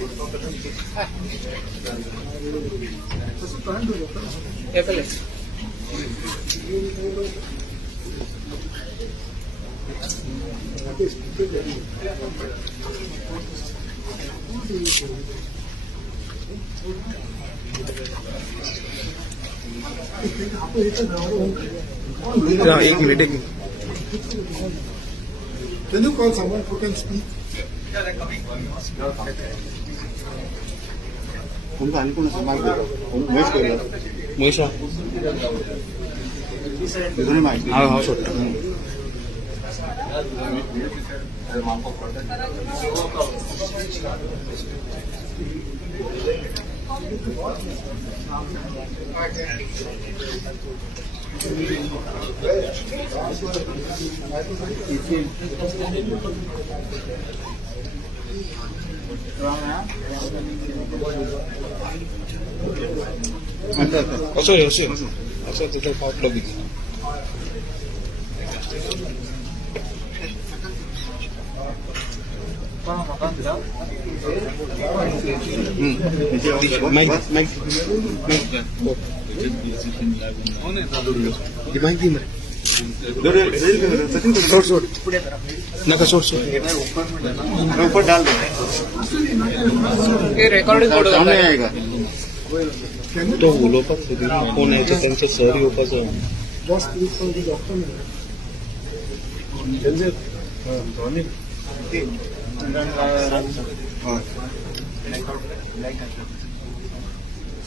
एक minute Can you call someone who can speak? उनको अनुकूल समाज महेश करेगा महेशा इधर माइक हाँ हाँ छोटा असं तिथं पावलं किती माहिती सोड सोड नका सोड सोड ऊपर डाल दो रेकॉर्डिंग सामने आएगा तो लोक कोण आहे त्यांचं सर योगाचं Just speak for the doctor.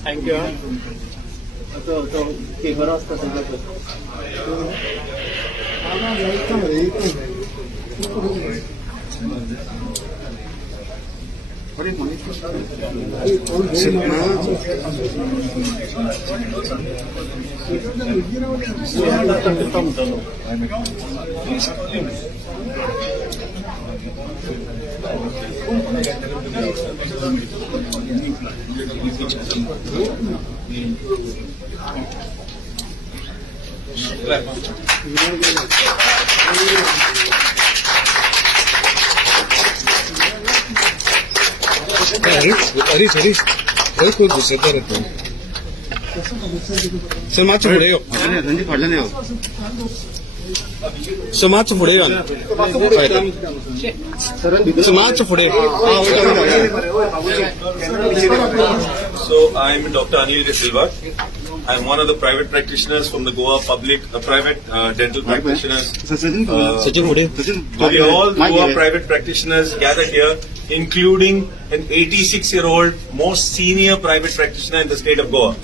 Thank you तो ते बरं असतं सगळं हरीश कोण घुसत रहतो सर मागचं पुढे येऊ रणजित फाडला नाही सर मागचं पुढे येऊ सर मागचं पुढे So I'm Dr. Anil De Silva. I'm one of the private practitioners from the Goa private dental practitioners. Sachin पुढे We are all Goa private practitioners gathered here, including an 86-year-old most senior private practitioner in the state of Goa.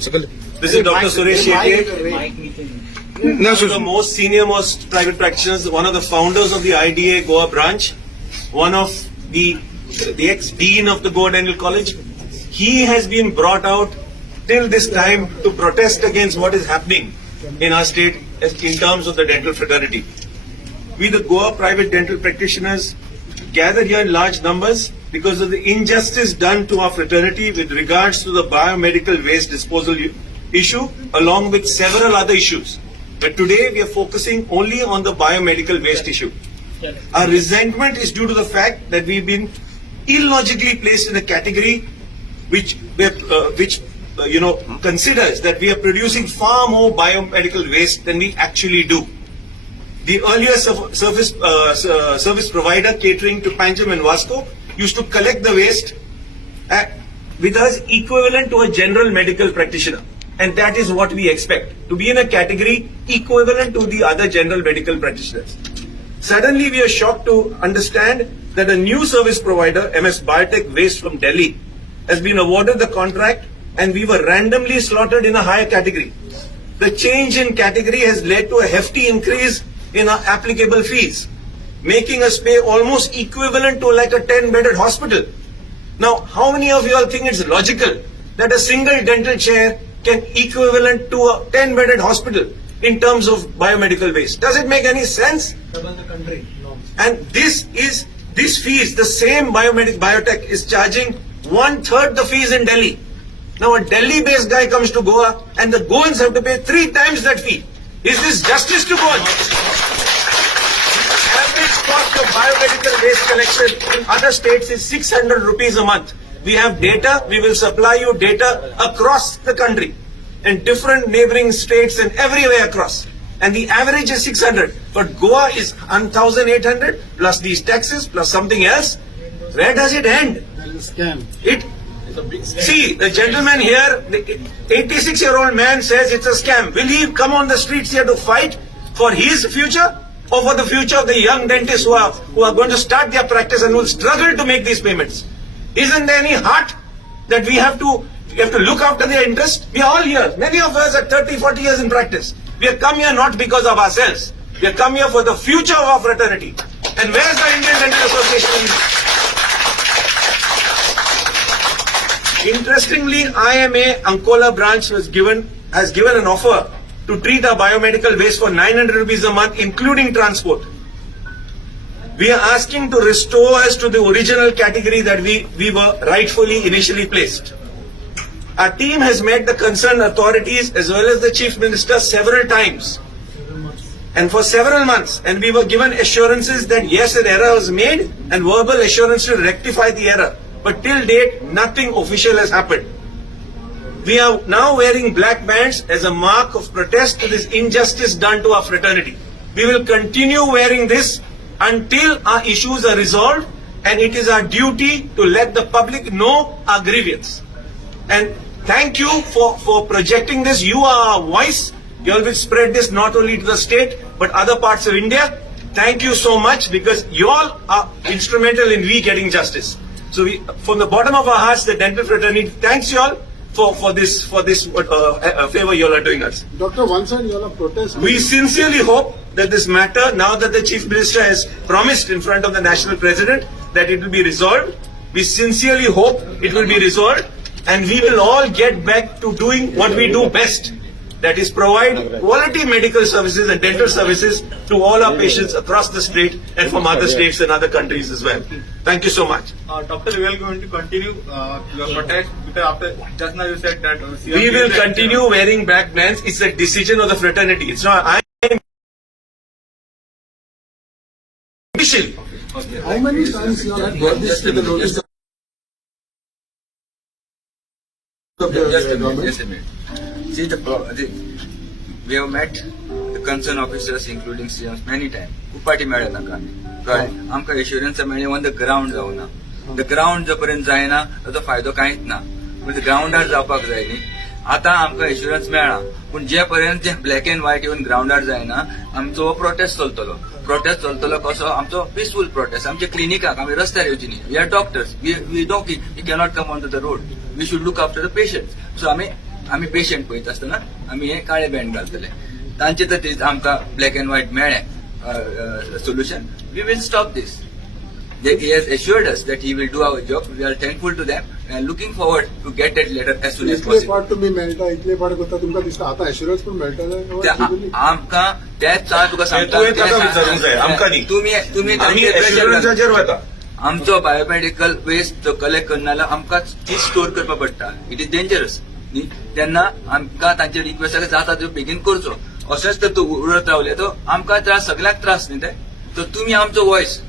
This is Dr. Suresh Shetye, one of the most senior-most private practitioners, one of the founders of the IDA Goa branch, one of the ex-dean of the Goa Dental College. He has been brought out till this time to protest against what is happening in our state in terms of the dental fraternity. We, the Goa private dental practitioners, gather here in large numbers because of the injustice done to our fraternity with regards to the biomedical waste disposal issue, along with several other issues. But today we are focusing only on the biomedical waste issue. Our resentment is due to the fact that we've been illogically placed in a category which considers that we are producing far more biomedical waste than we actually do. The earlier service provider catering to Panjim and Vasco used to collect the waste with us equivalent to a general medical practitioner. And that is what we expect, to be in a category equivalent to the other general medical practitioners. Suddenly we are shocked to understand that a new service provider, MS Biotech Waste from Delhi, has been awarded the contract and we were randomly slotted in a higher category. The change in category has led to a hefty increase in our applicable fees, making us pay almost equivalent to like a 10-bedded hospital. Now, how many of you all think it's logical that a single dental chair can equivalent to a 10-bedded hospital in terms of biomedical waste? Does it make any sense? And this fees, the same biotech is charging 1/3 the fees in Delhi. Now a Delhi-based guy comes to Goa and the Goans have to pay 3 times that fee. Is this justice to Goans? Average cost of biomedical waste collection in other states is 600 rupees a month. We have data. We will supply you data across the country and different neighboring states and everywhere across. And the average is 600. But Goa is 1,800 plus these taxes plus something else. Where does it end? There is a scam. See, the gentleman here, the 86-year-old man says it's a scam. Will he come on the streets here to fight for his future or for the future of the young dentists who are going to start their practice and will struggle to make these payments? Isn't there any heart that we have to look after their interest? We are all here. Many of us are 30, 40 years in practice. We have come here not because of ourselves. We have come here for the future of our fraternity. And where's the Indian Dental Association in this? Interestingly, IMA Ankola branch has given an offer to treat our biomedical waste for 900 rupees a month, including transport. We are asking to restore us to the original category that we were rightfully initially placed. Our team has met the concerned authorities as well as the Chief Minister several times and for several months, and we were given assurances that yes, an error was made and verbal assurance to rectify the error. But till date, nothing official has happened. We are now wearing black bands as a mark of protest to this injustice done to our fraternity. We will continue wearing this until our issues are resolved, and it is our duty to let the public know our grievance. And thank you for projecting this. You are our voice. You all will spread this not only to the state, but other parts of India. Thank you so much, because you all are instrumental in we getting justice. So we, from the bottom of our hearts, the dental fraternity thanks you all for this favor you all are doing us. Doctor, one side you all are protesting. We sincerely hope that this matter, now that the Chief Minister has promised in front of the National President that it will be resolved, we sincerely hope it will be resolved, and we will all get back to doing what we do best. That is, provide quality medical services and dental services to all our patients across the state and from other states and other countries as well. Thank you so much. Doctor, we are going to continue your protest because after just now you said that We will continue wearing black bands. It's a decision of the fraternity. It's not. I'm officially. How many times you have brought this to the notice of Just a the government? minute. See, we have met the concerned officers, including CMs, many times. उपाटी मेळ्ळे नाका कळ्ळें आमकां assurance मेळ्ळें on the ground जावना the ground जो पर्यंत जायना ताचो फायदो कांयच ना पूण ग्राउंडार जावपाक जाय न्ही आतां आमकां एश्युरन्स मेळ्ळा पूण जे पर्यंत जे ब्लॅक एंड व्हायट येवन ग्राउंडार जायना आमचो हो प्रोटेस्ट चलतलो कसो आमचो पिसफूल प्रोटेस्ट आमचे क्लिनिकाक आमी रस्त्यार येवची न्ही we are doctors we know की we cannot come on to the road we should look after the patient so आमी पेशंट पळयत आसतना आमी हे काळे बँड घालतले तांचे तर आमकां ब्लॅक एंड व्हायट मेळ्ळें solution we will stop this he has assured us that he will do our job. We are thankful to them and looking forward to get that letter as soon as इतले possible. Part तुम्ही मेळटा इतले part करता तुमकां दिसता आतां assurance पण मेळटले आमकां तेच तुका तुवें ताका विचारूंक जाय, आमकां न्ही. तुम्ही आमी एश्युरन्साचेर वता. आमचो बायोमेडिकल वेस्ट जो कलेक्ट करना जाल्यार आमकां ती स्टोर करपा पडटा इट इज डेंजरस न्ही तेन्ना आमकां तांचे रिक्वेस्ट जाता त्यो बेगीन करचो अशेंच तर उरत रावले तो आमकां त्रास सगळ्याक त्रास न्ही ते तर तुमी आमचो वॉयस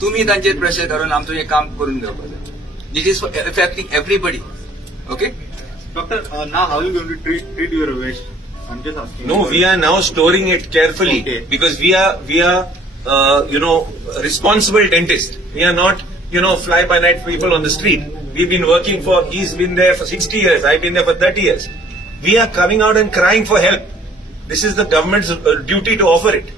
तुम्ही तांचेर प्रेशर करून आमचो हे काम करून घेवपाक जाय this is affecting everybody okay Doctor, now how are you going to treat your waste? I'm just asking. No, we are now storing it carefully because we are responsible dentists. We are not fly by night people on the street. We've been working he's been there for 60 years. I've been there for 30 years. We are coming out and crying for help. This is the government's duty to offer it.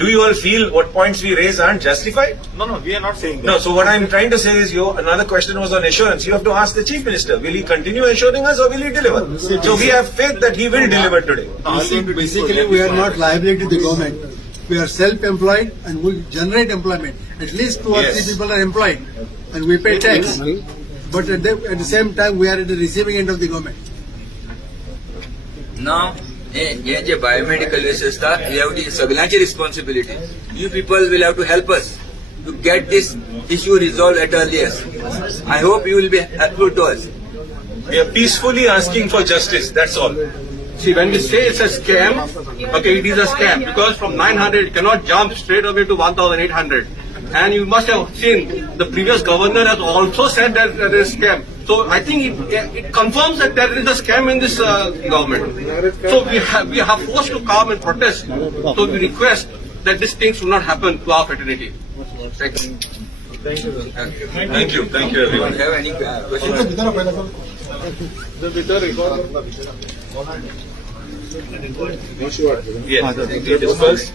Do you all feel what points we raise aren't justified? No, we are not saying that. No, so what I'm trying to say is, another question was on assurance. You have to ask the Chief Minister, will he continue assuring us or will he deliver? So we have faith that he will deliver today. Basically, we are not liability to the government. We are self-employed and we generate employment. At least 2 or 3 people are employed and we pay tax. But at the same time, we are at the receiving end of the government. Now, हे जे biomedical waste असता ही सगळ्यांची responsibility you people will have to help us to get this issue resolved at earliest I hope you will be helpful to us We are peacefully asking for justice, that's all. See, when we say it's a scam, okay, it is a scam because from 900 it cannot jump straight away to 1,800. And you must have seen the previous governor has also said that there is scam. So I think it confirms that there is a scam in this government. So we have forced to come and protest. So we request that these things will not happen to our fraternity. Thank you. Thank you. Thank you, everyone. Have any questions? Yes, we dispersed.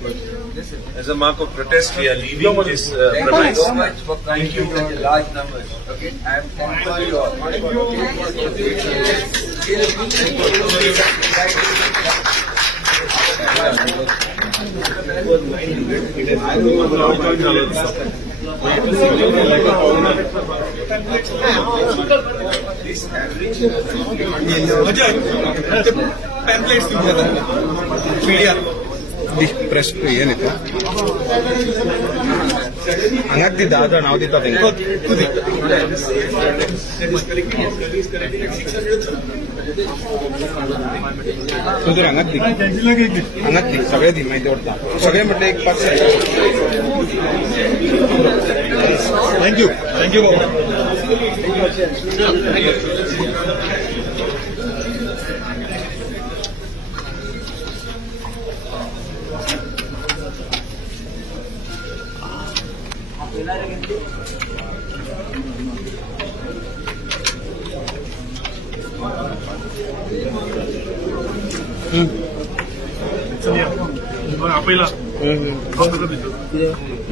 As a mark of protest, we are leaving this Thank you premise. so much for coming in such a large numbers. Okay, I am thankful to you all. Press ಏನಿತ್ತು ಹಂಗಾಗ್ತಿದ್ದ ಅದ ನಾವು तुझे हंगत दी सगळे दी माहिती वाटतं सगळे म्हटलं एक 5 थँक्यू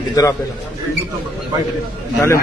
इधर आपल्याला चालेल